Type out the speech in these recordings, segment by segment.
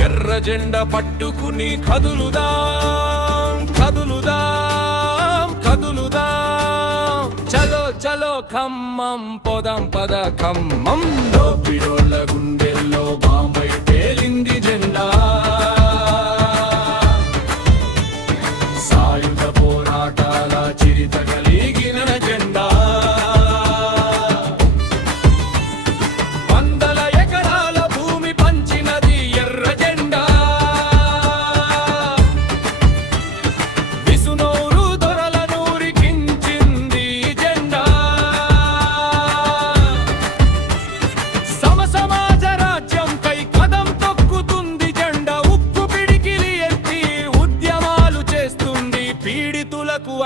ఎర్ర జెండా పట్టుకుని కదులుదాం కదులుదాం కదులుదాం చలో చలో ఖమ్మం పోదాం పద ఖమ్మం దోపిడోళ్ళ గుండెల్లో బాంబై పేలింది జెండా సాయుధ పోరాటాల చిరిత కలిగిన జెండా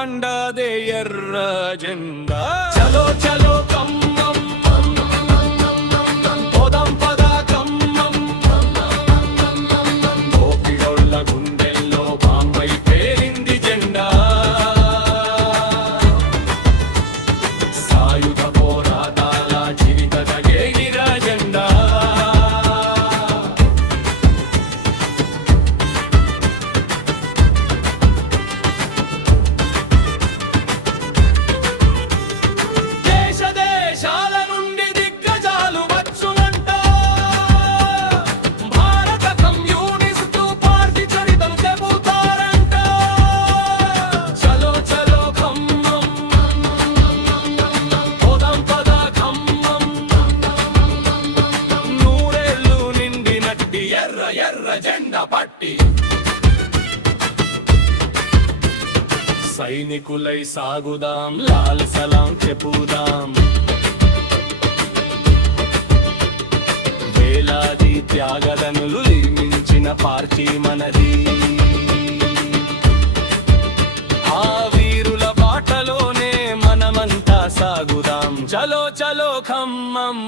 అండదే ఎర్ర జెండా చలో చలో ఖమ్మం పోదాం పద ఖమ్మం దోపిడోళ్ళ గుండెల్లో బాంబై పేలింది జెండా సాయుధ పోరాటాల చిరిత తగేగిన జెండా ఎర్ర జెండా పట్టి సైనికులై సాగుదాం లాల్ సలాం చెప్పుదాం వేలాది త్యాగదనులు నిర్మించిన పార్టీ మనది ఆ వీరుల బాటలోనే మనమంతా సాగుదాం చలో చలో ఖమ్మం